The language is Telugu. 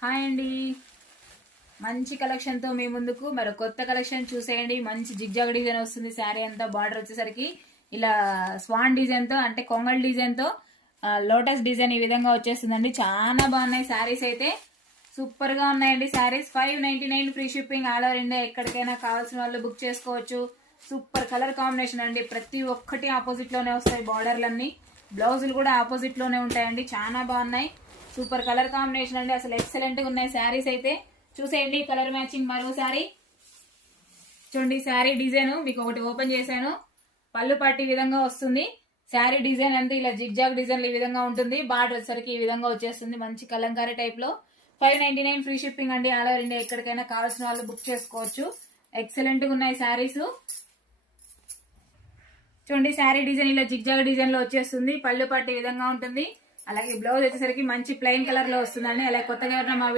హాయ్ అండి. మంచి కలెక్షన్ తో మీ ముందుకు మరో కొత్త కలెక్షన్ చూసేయండి. మంచి జిగ్జాగ్ డిజైన్ వస్తుంది. శారీ అంతా బార్డర్ వచ్చేసరికి ఇలా స్వాన్ డిజైన్ తో అంటే కొంగల్ డిజైన్ తో లోటస్ డిజైన్ ఈ విధంగా వచ్చేస్తుందండి. చాలా బాగున్నాయి శారీస్ అయితే, సూపర్ గా ఉన్నాయండి. Saris 599 free shipping all over India. ఎక్కడికైనా కావాల్సిన వాళ్ళు బుక్ చేసుకోవచ్చు. సూపర్ కలర్ కాంబినేషన్ అండి. ప్రతి ఒక్కటి ఆపోజిట్ లోనే వస్తాయి. బార్డర్లన్నీ బ్లౌజులు కూడా ఆపోజిట్ లోనే ఉంటాయండి. చాలా బాగున్నాయి. సూపర్ కలర్ కాంబినేషన్ అండి. అసలు ఎక్సలెంట్ గా ఉన్నాయి శారీస్ అయితే. చూసేయండి కలర్ మ్యాచింగ్. మరో శారీ చూడండి. శారీ డిజైన్ మీకు ఒకటి ఓపెన్ చేశాను. పళ్ళు పట్టి విధంగా వస్తుంది. శారీ డిజైన్ అంతా ఇలా జిగ్జాగ్ డిజైన్ ఈ విధంగా ఉంటుంది. బార్డర్ వచ్చేసరికి ఈ విధంగా వచ్చేస్తుంది. మంచి కలంకారీ టైప్ లో 599 ఫ్రీ షిప్పింగ్ అండి ఆల్ ఓవర్ ఇండియా. ఎక్కడికైనా కావాల్సిన వాళ్ళు బుక్ చేసుకోవచ్చు. ఎక్సలెంట్ గా ఉన్నాయి శారీస్. చూడండి శారీ డిజైన్ ఇలా జిగ్జాగ్ డిజైన్ లో వచ్చేస్తుంది. పళ్ళు పట్టి విధంగా ఉంటుంది. అలాగే బ్లౌజ్ వచ్చేసరికి మంచి ప్లెయిన్ కలర్ లో వస్తుందండి. అలాగే కొత్తగా ఎవరైనా మా